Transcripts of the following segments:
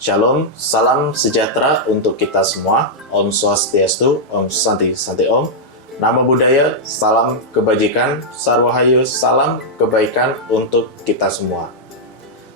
Shalom, salam sejahtera untuk kita semua. Om Swastiastu, Om Santi Santi Om. Namo Buddhaya, salam kebajikan. Sarwahayu, salam kebaikan untuk kita semua.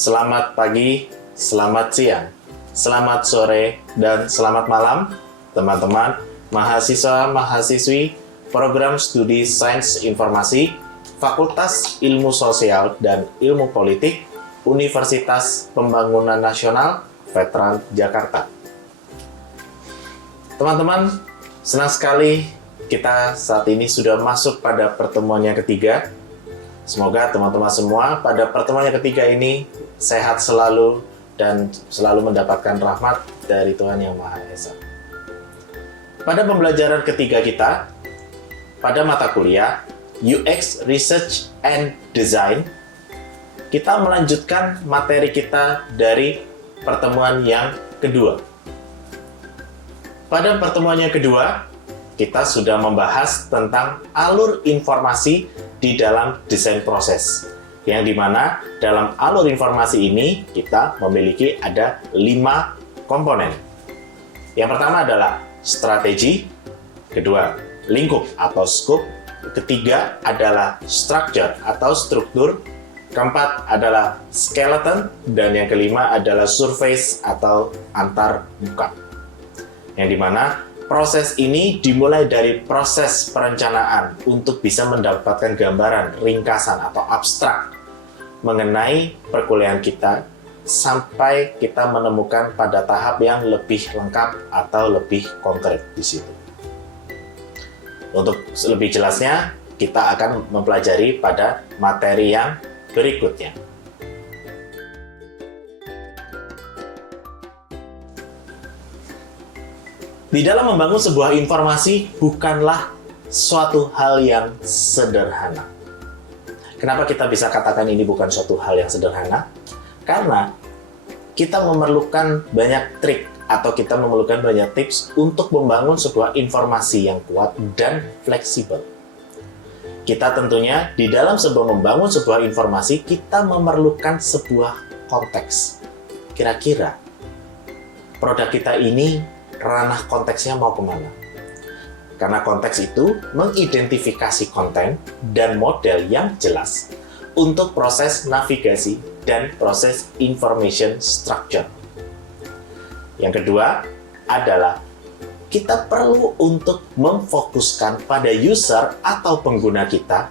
Selamat pagi, selamat siang, selamat sore, dan selamat malam, teman-teman mahasiswa-mahasiswi Program Studi Sains Informasi, Fakultas Ilmu Sosial dan Ilmu Politik, Universitas Pembangunan Nasional, Veteran Jakarta. Teman-teman, senang sekali kita saat ini sudah masuk pada pertemuan yang ketiga. Semoga teman-teman semua pada pertemuan yang ketiga ini sehat selalu dan selalu mendapatkan rahmat dari Tuhan Yang Maha Esa. Pada pembelajaran ketiga kita, pada mata kuliah UX Research and Design, kita melanjutkan materi kita dari pertemuan yang kedua. Pada pertemuan yang kedua, kita sudah membahas tentang alur informasi di dalam desain proses. Yang dimana dalam alur informasi ini kita memiliki ada 5 komponen. Yang pertama adalah strategi, kedua lingkup atau scope, ketiga adalah structure atau struktur, keempat adalah skeleton, dan yang kelima adalah surface atau antar muka. Yang dimana proses ini dimulai dari proses perencanaan untuk bisa mendapatkan gambaran ringkasan atau abstrak mengenai perkuliahan kita sampai kita menemukan pada tahap yang lebih lengkap atau lebih konkret di situ. Untuk lebih jelasnya, kita akan mempelajari pada materi yang berikutnya. Di dalam membangun sebuah informasi bukanlah suatu hal yang sederhana. Kenapa kita bisa katakan ini bukan suatu hal yang sederhana? Karena kita memerlukan banyak trik atau kita memerlukan banyak tips untuk membangun sebuah informasi yang kuat dan fleksibel. Kita tentunya di dalam membangun sebuah informasi, kita memerlukan sebuah konteks. Kira-kira produk kita ini ranah konteksnya mau kemana? Karena konteks itu mengidentifikasi konten dan model yang jelas untuk proses navigasi dan proses information structure. Yang kedua adalah kita perlu untuk memfokuskan pada user atau pengguna kita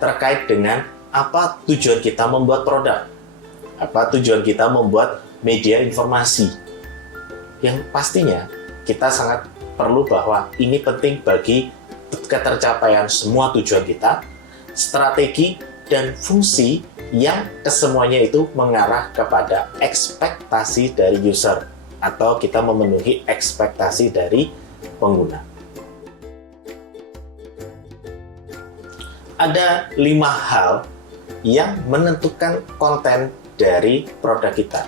terkait dengan apa tujuan kita membuat produk, apa tujuan kita membuat media informasi. Yang pastinya kita sangat perlu bahwa ini penting bagi ketercapaian semua tujuan kita, strategi dan fungsi yang kesemuanya itu mengarah kepada ekspektasi dari user atau kita memenuhi ekspektasi dari pengguna. Ada 5 hal yang menentukan konten dari produk kita.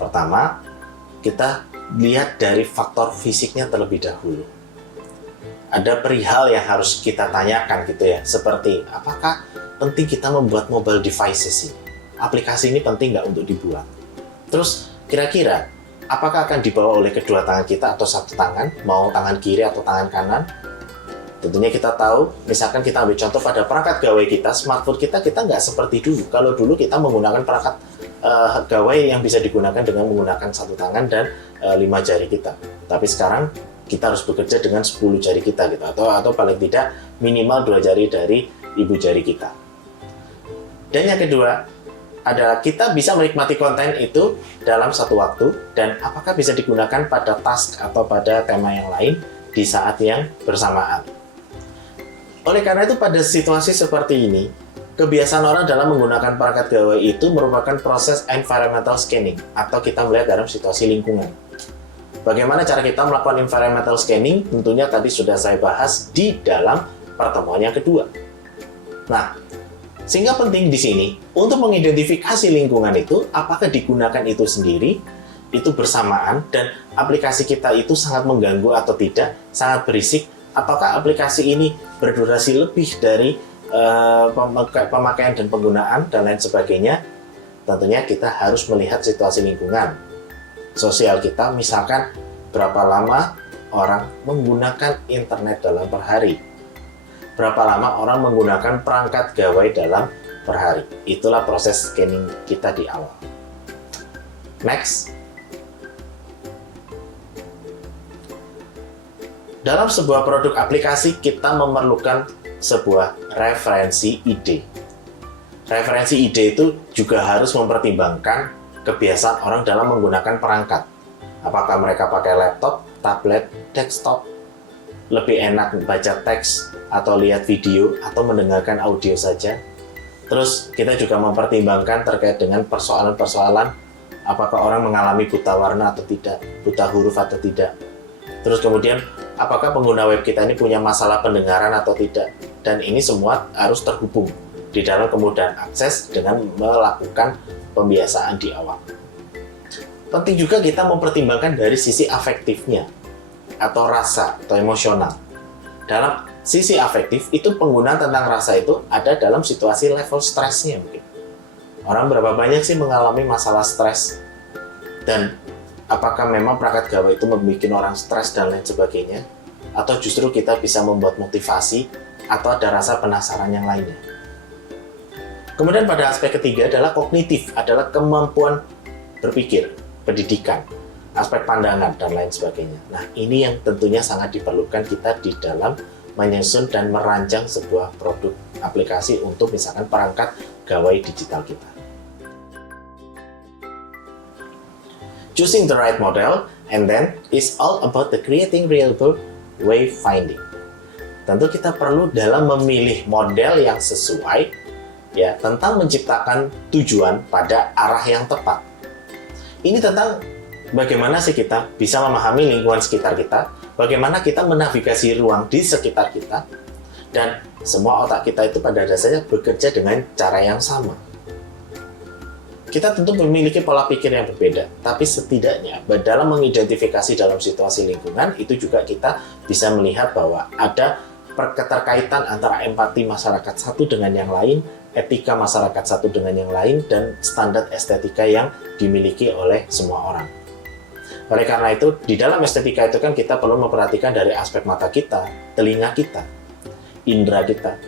Pertama, kita lihat dari faktor fisiknya terlebih dahulu. Ada perihal yang harus kita tanyakan gitu ya, seperti apakah penting kita membuat mobile devices ini? Aplikasi ini penting nggak untuk dibuat? Terus kira-kira apakah akan dibawa oleh kedua tangan kita atau satu tangan, mau tangan kiri atau tangan kanan? Tentunya kita tahu, misalkan kita ambil contoh pada perangkat gawai kita, smartphone kita nggak seperti dulu. Kalau dulu kita menggunakan perangkat gawai yang bisa digunakan dengan menggunakan satu tangan dan 5 jari kita. Tapi sekarang kita harus bekerja dengan 10 jari kita gitu, atau paling tidak minimal 2 jari dari ibu jari kita. Dan yang kedua adalah kita bisa menikmati konten itu dalam satu waktu dan apakah bisa digunakan pada task atau pada tema yang lain di saat yang bersamaan. Oleh karena itu pada situasi seperti ini, kebiasaan orang dalam menggunakan perangkat gawai itu merupakan proses environmental scanning atau kita melihat dalam situasi lingkungan. Bagaimana cara kita melakukan environmental scanning? Tentunya tadi sudah saya bahas di dalam pertemuan yang kedua. Nah, sehingga penting di sini untuk mengidentifikasi lingkungan itu, apakah digunakan itu sendiri, itu bersamaan, dan aplikasi kita itu sangat mengganggu atau tidak, sangat berisik, ataukah aplikasi ini berdurasi lebih dari pemakaian dan penggunaan, dan lain sebagainya. Tentunya kita harus melihat situasi lingkungan. sosial kita, misalkan berapa lama orang menggunakan internet dalam per hari, berapa lama orang menggunakan perangkat gawai dalam per hari. Itulah proses scanning kita di awal. Next. Dalam sebuah produk aplikasi, kita memerlukan sebuah referensi ide. Referensi ide itu juga harus mempertimbangkan kebiasaan orang dalam menggunakan perangkat. Apakah mereka pakai laptop, tablet, desktop, lebih enak baca teks atau lihat video atau mendengarkan audio saja. Terus kita juga mempertimbangkan terkait dengan persoalan-persoalan apakah orang mengalami buta warna atau tidak, buta huruf atau tidak. Terus kemudian apakah pengguna web kita ini punya masalah pendengaran atau tidak. Dan ini semua harus terhubung di dalam kemudahan akses dengan melakukan pembiasaan di awal. Penting juga kita mempertimbangkan dari sisi afektifnya atau rasa atau emosional. Dalam sisi afektif itu penggunaan tentang rasa itu ada dalam situasi level stresnya mungkin. Orang berapa banyak sih mengalami masalah stres, dan apakah memang perangkat gawai itu membuat orang stres dan lain sebagainya, atau justru kita bisa membuat motivasi atau ada rasa penasaran yang lainnya. Kemudian pada aspek ketiga adalah kognitif, adalah kemampuan berpikir, pendidikan, aspek pandangan, dan lain sebagainya. Nah, ini yang tentunya sangat diperlukan kita di dalam menyusun dan merancang sebuah produk aplikasi untuk misalkan perangkat gawai digital kita. Choosing the right model and then is all about the creating reliable wayfinding. Tentu kita perlu dalam memilih model yang sesuai ya tentang menciptakan tujuan pada arah yang tepat. Ini tentang bagaimana sih kita bisa memahami lingkungan sekitar kita, bagaimana kita menavigasi ruang di sekitar kita, dan semua otak kita itu pada dasarnya bekerja dengan cara yang sama. Kita tentu memiliki pola pikir yang berbeda, tapi setidaknya dalam mengidentifikasi dalam situasi lingkungan itu juga kita bisa melihat bahwa ada keterkaitan antara empati masyarakat satu dengan yang lain, etika masyarakat satu dengan yang lain, dan standar estetika yang dimiliki oleh semua orang. Oleh karena itu, di dalam estetika itu kan kita perlu memperhatikan dari aspek mata kita, telinga kita, indera kita,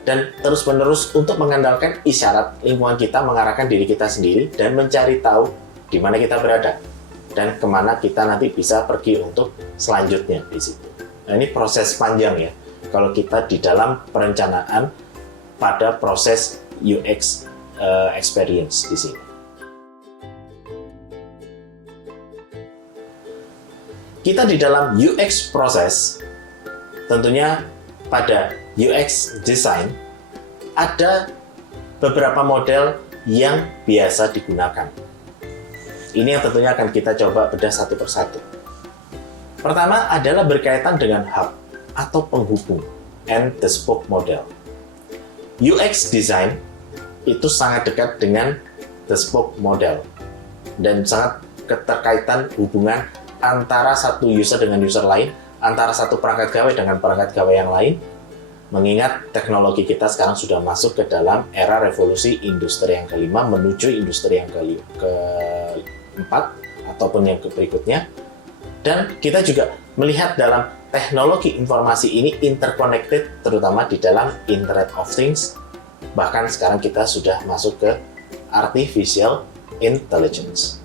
dan terus-menerus untuk mengandalkan isyarat lingkungan kita mengarahkan diri kita sendiri dan mencari tahu di mana kita berada dan kemana kita nanti bisa pergi untuk selanjutnya di situ. Nah, ini proses panjang ya. Kalau kita di dalam perencanaan pada proses UX experience di sini. Kita di dalam UX proses, tentunya pada UX design ada beberapa model yang biasa digunakan. Ini yang tentunya akan kita coba bedah satu persatu. Pertama adalah berkaitan dengan hub atau penghubung and the spoke model. UX design itu sangat dekat dengan the spoke model dan sangat keterkaitan hubungan antara satu user dengan user lain, antara satu perangkat gawai dengan perangkat gawai yang lain, mengingat teknologi kita sekarang sudah masuk ke dalam era revolusi industri yang kelima menuju industri yang keempat ataupun yang berikutnya. Dan kita juga melihat dalam teknologi informasi ini interconnected, terutama di dalam Internet of Things. Bahkan sekarang kita sudah masuk ke Artificial Intelligence.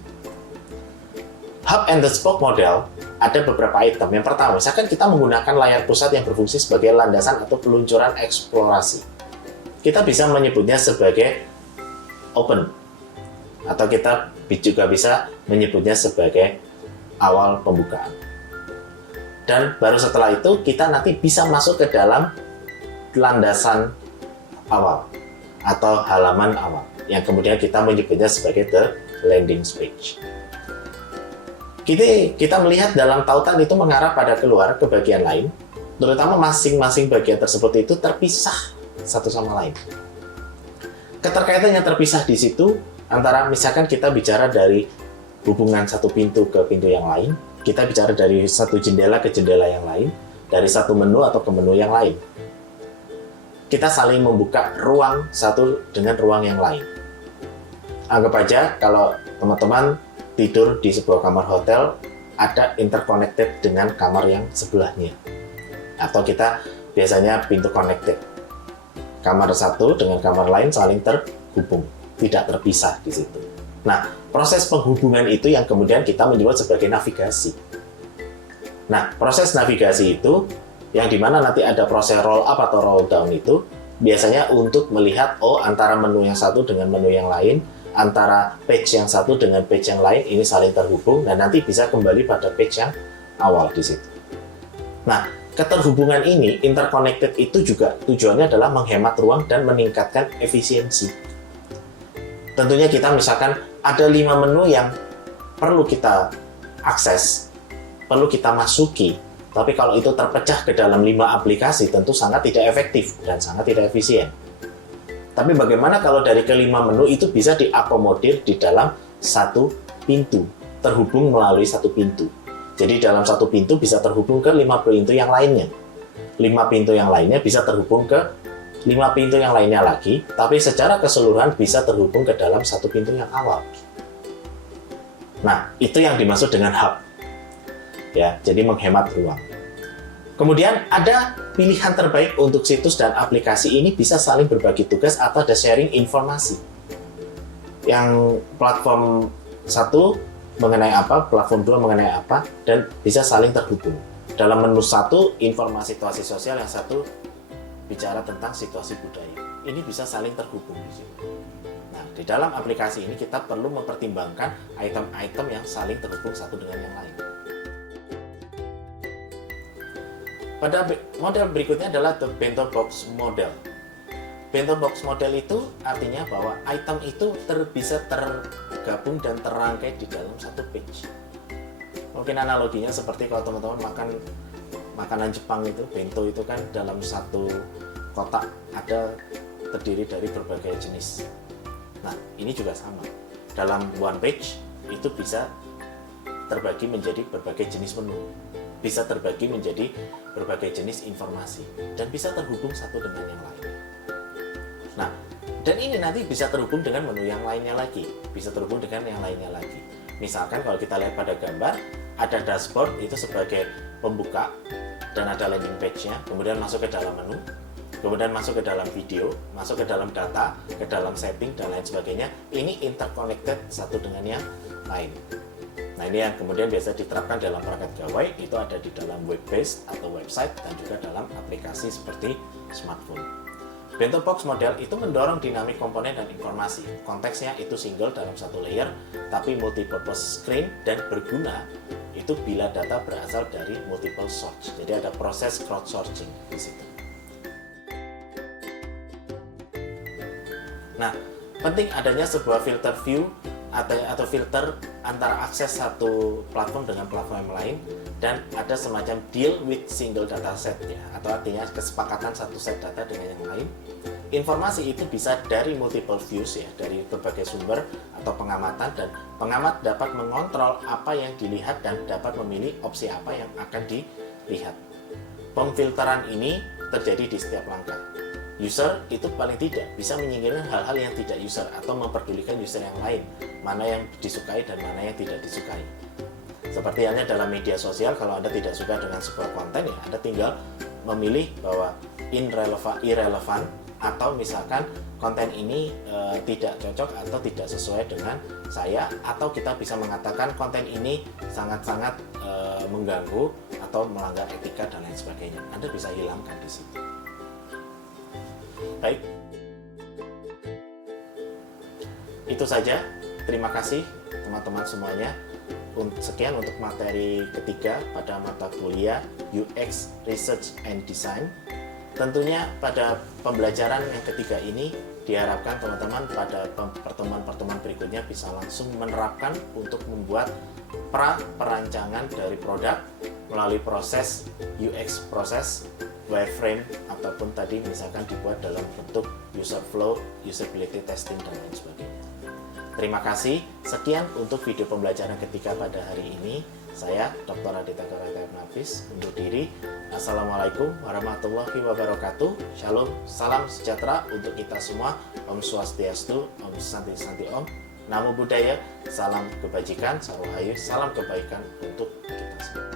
Hub and the spoke model ada beberapa item. Yang pertama, misalkan kita menggunakan layar pusat yang berfungsi sebagai landasan atau peluncuran eksplorasi. Kita bisa menyebutnya sebagai open, atau kita juga bisa menyebutnya sebagai awal pembukaan. Dan baru setelah itu kita nanti bisa masuk ke dalam landasan awal atau halaman awal yang kemudian kita menyebutnya sebagai the landing page. Kita melihat dalam tautan itu mengarah pada keluar ke bagian lain, terutama masing-masing bagian tersebut itu terpisah satu sama lain. Keterkaitan yang terpisah di situ antara misalkan kita bicara dari hubungan satu pintu ke pintu yang lain, kita bicara dari satu jendela ke jendela yang lain, dari satu menu atau ke menu yang lain. Kita saling membuka ruang satu dengan ruang yang lain. Anggap aja kalau teman-teman tidur di sebuah kamar hotel ada interconnected dengan kamar yang sebelahnya. Atau kita biasanya pintu connected. Kamar satu dengan kamar lain saling terhubung, tidak terpisah di situ. Nah, proses penghubungan itu yang kemudian kita menyebut sebagai navigasi. Nah, proses navigasi itu yang dimana nanti ada proses roll up atau roll down itu biasanya untuk melihat antara menu yang satu dengan menu yang lain, antara page yang satu dengan page yang lain ini saling terhubung dan nanti bisa kembali pada page yang awal di situ. Nah, keterhubungan ini, interconnected itu juga tujuannya adalah menghemat ruang dan meningkatkan efisiensi. Tentunya kita misalkan ada 5 menu yang perlu kita akses, perlu kita masuki, tapi kalau itu terpecah ke dalam 5 aplikasi tentu sangat tidak efektif dan sangat tidak efisien. Tapi bagaimana kalau dari kelima menu itu bisa diakomodir di dalam satu pintu, terhubung melalui satu pintu. Jadi dalam satu pintu bisa terhubung ke 5 pintu yang lainnya. 5 pintu yang lainnya bisa terhubung ke 5 pintu yang lainnya lagi, tapi secara keseluruhan bisa terhubung ke dalam satu pintu yang awal. Nah, itu yang dimaksud dengan hub. Ya, jadi menghemat ruang. Kemudian ada pilihan terbaik untuk situs dan aplikasi ini bisa saling berbagi tugas atau ada sharing informasi. Yang platform 1 mengenai apa, platform 2 mengenai apa, dan bisa saling terhubung. Dalam menu 1, informasi situasi sosial, yang satu bicara tentang situasi budaya. Ini bisa saling terhubung di sini. Nah, di dalam aplikasi ini kita perlu mempertimbangkan item-item yang saling terhubung satu dengan yang lain. Pada model berikutnya adalah the bento box model. Bento box model itu artinya bahwa item itu bisa tergabung dan terangkai di dalam satu page. Mungkin analoginya seperti kalau teman-teman makan makanan Jepang itu, bento itu kan dalam satu kotak ada terdiri dari berbagai jenis. Nah, ini juga sama. Dalam one page itu bisa terbagi menjadi berbagai jenis menu, bisa terbagi menjadi berbagai jenis informasi, dan bisa terhubung satu dengan yang lain. Nah, dan ini nanti bisa terhubung dengan menu yang lainnya lagi, bisa terhubung dengan yang lainnya lagi. Misalkan kalau kita lihat pada gambar, ada dashboard itu sebagai pembuka, dan ada landing page-nya, kemudian masuk ke dalam menu, kemudian masuk ke dalam video, masuk ke dalam data, ke dalam setting, dan lain sebagainya. Ini interconnected satu dengan yang lain. Nah, ini yang kemudian biasa diterapkan dalam perangkat gawai, itu ada di dalam web based atau website, dan juga dalam aplikasi seperti smartphone. Bento box model itu mendorong dinamik komponen dan informasi. Konteksnya itu single dalam satu layer, tapi multi-purpose screen dan berguna itu bila data berasal dari multiple source. Jadi ada proses crowdsourcing di situ. Nah, penting adanya sebuah filter view atau filter antara akses satu platform dengan platform yang lain, dan ada semacam deal with single data set ya, atau artinya kesepakatan satu set data dengan yang lain. Informasi itu bisa dari multiple views ya, dari berbagai sumber atau pengamatan, dan pengamat dapat mengontrol apa yang dilihat dan dapat memilih opsi apa yang akan dilihat. Pemfilteran ini terjadi di setiap langkah. User itu paling tidak bisa menyingkirkan hal-hal yang tidak user atau memperdulikan user yang lain, mana yang disukai dan mana yang tidak disukai. Seperti halnya dalam media sosial, kalau Anda tidak suka dengan sebuah konten ya, Anda tinggal memilih bahwa irrelevant, atau misalkan konten ini tidak cocok atau tidak sesuai dengan saya, atau kita bisa mengatakan konten ini sangat-sangat mengganggu atau melanggar etika dan lain sebagainya. Anda bisa hilangkan di situ. Baik, itu saja. Terima kasih teman-teman semuanya. Sekian untuk materi ketiga pada mata kuliah UX Research and Design. Tentunya pada pembelajaran yang ketiga ini diharapkan teman-teman pada pertemuan-pertemuan berikutnya bisa langsung menerapkan untuk membuat perancangan dari produk melalui proses UX proses, wireframe, ataupun tadi misalkan dibuat dalam bentuk user flow, usability testing, dan lain sebagainya. Terima kasih. Sekian untuk video pembelajaran ketiga pada hari ini. Saya Dr. Aditya Karata Nafis undur diri. Assalamualaikum warahmatullahi wabarakatuh. Shalom, salam sejahtera untuk kita semua. Om Swastiastu, Om Santi Santi Om. Namo Buddhaya, salam kebajikan, salam rahayu, salam kebaikan untuk kita semua.